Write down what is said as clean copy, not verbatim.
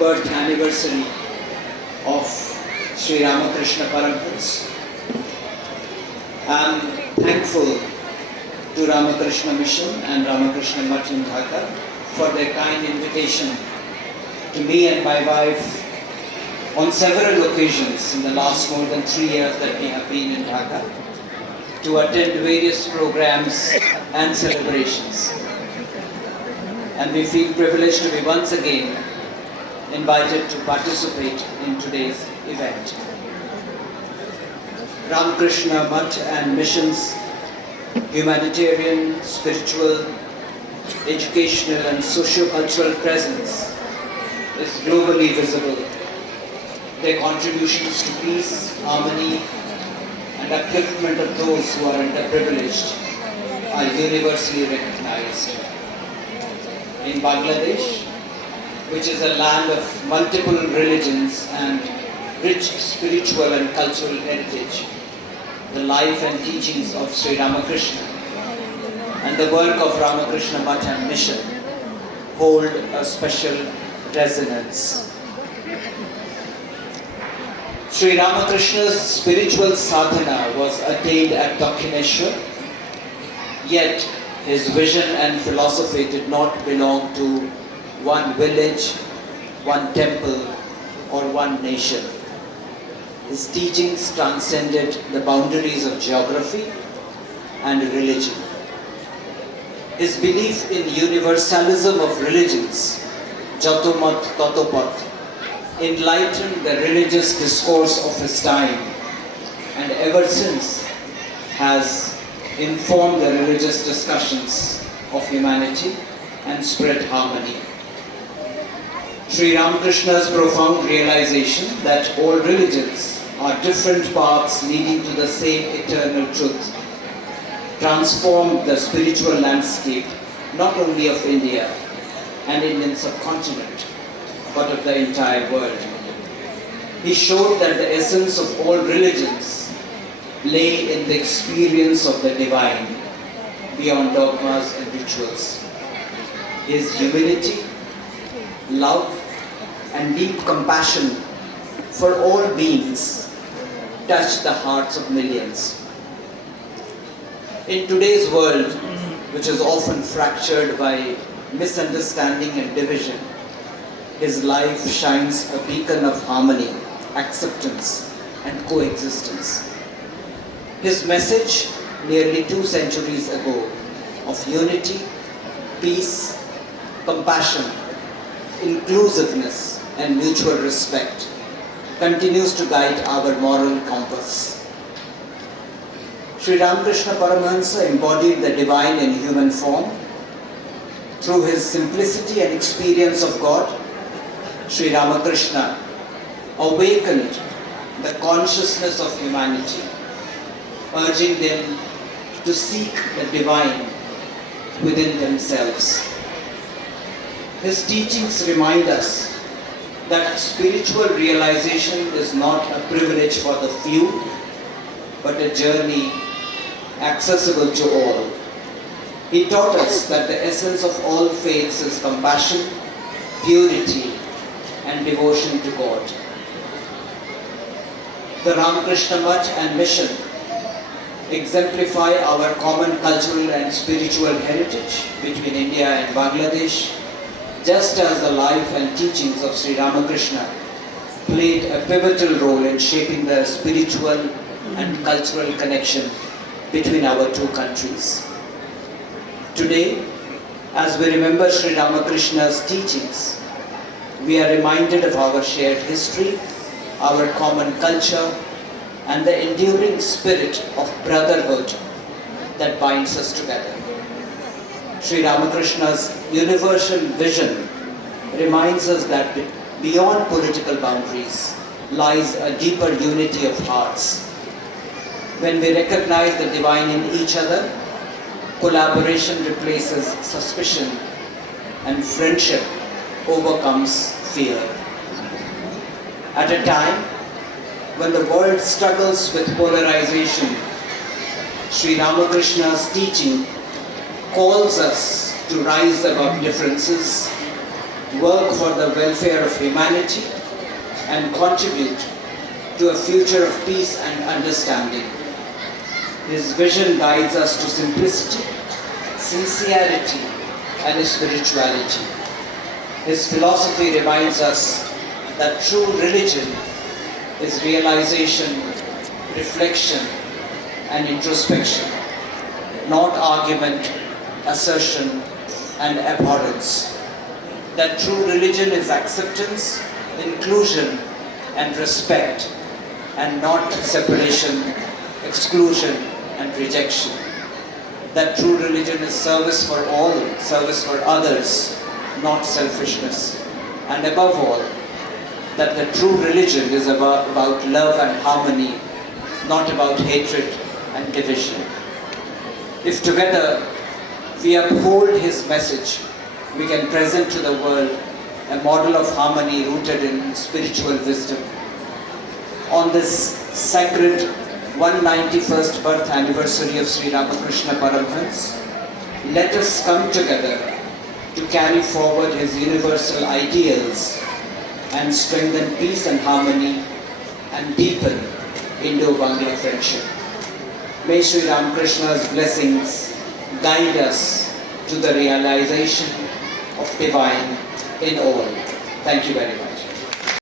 birth anniversary of Sri Ramakrishna Paramahansa. I am thankful to Ramakrishna Mission and Ramakrishna Mutt in Dhaka for their kind invitation to me and my wife on several occasions in the last more than 3 years that we have been in Dhaka to attend various programs and celebrations. And we feel privileged to be once again invited to participate in today's event. Ramakrishna Mutt and Mission's humanitarian, spiritual, educational and socio-cultural presence is globally visible. Their contributions to peace, harmony and upliftment of those who are underprivileged are universally recognized. In Bangladesh, which is a land of multiple religions and rich spiritual and cultural heritage, the life and teachings of Sri Ramakrishna and the work of Ramakrishna Mutt and Mission hold a special resonance. Sri Ramakrishna's spiritual sadhana was attained at Dakshineshwar, yet his vision and philosophy did not belong to one village, one temple or one nation. His teachings transcended the boundaries of geography and religion. His belief in universalism of religions, Jato Mat Tato Path, enlightened the religious discourse of his time and ever since has informed the religious discussions of humanity and spread harmony. Sri Ramakrishna's profound realization that all religions are different paths leading to the same eternal truth transformed the spiritual landscape not only of India and Indian subcontinent, but of the entire world. He showed that the essence of all religions lay in the experience of the divine beyond dogmas and rituals. His humility, love, and deep compassion for all beings touched the hearts of millions. In today's world, which is often fractured by misunderstanding and division, his life shines a beacon of harmony, acceptance, and coexistence. His message, nearly 2 centuries ago, of unity, peace, compassion, inclusiveness, and mutual respect, continues to guide our moral compass. Sri Ramakrishna Paramahansa embodied the divine in human form. Through his simplicity and experience of God, Sri Ramakrishna awakened the consciousness of humanity, urging them to seek the divine within themselves. His teachings remind us that spiritual realization is not a privilege for the few, but a journey accessible to all. He taught us that the essence of all faiths is compassion, purity, and devotion to God. The Ramakrishna Mutt and Mission exemplify our common cultural and spiritual heritage between India and Bangladesh, just as the life and teachings of Sri Ramakrishna played a pivotal role in shaping the spiritual and cultural connection between our two countries. Today, as we remember Sri Ramakrishna's teachings, we are reminded of our shared history, our common culture, and the enduring spirit of brotherhood that binds us together. Sri Ramakrishna's universal vision reminds us that beyond political boundaries lies a deeper unity of hearts. When we recognize the divine in each other, collaboration replaces suspicion and friendship overcomes fear. At a time when the world struggles with polarization, Sri Ramakrishna's teaching calls us to rise above differences, work for the welfare of humanity, and contribute to a future of peace and understanding. His vision guides us to simplicity, sincerity, and spirituality. His philosophy reminds us that true religion is realization, reflection, and introspection, not argument, assertion, and abhorrence. That true religion is acceptance, inclusion, and respect, and not separation, exclusion, and rejection. That true religion is service for all, service for others, not selfishness. And above all, that the true religion is about love and harmony, not about hatred and division. If together we uphold his message, we can present to the world a model of harmony rooted in spiritual wisdom. On this sacred 191st birth anniversary of Sri Ramakrishna Paramhans, let us come together to carry forward his universal ideals and strengthen peace and harmony and deepen Indo-Bangla friendship. May Sri Ramakrishna's blessings guide us to the realization of divine in all. Thank you very much.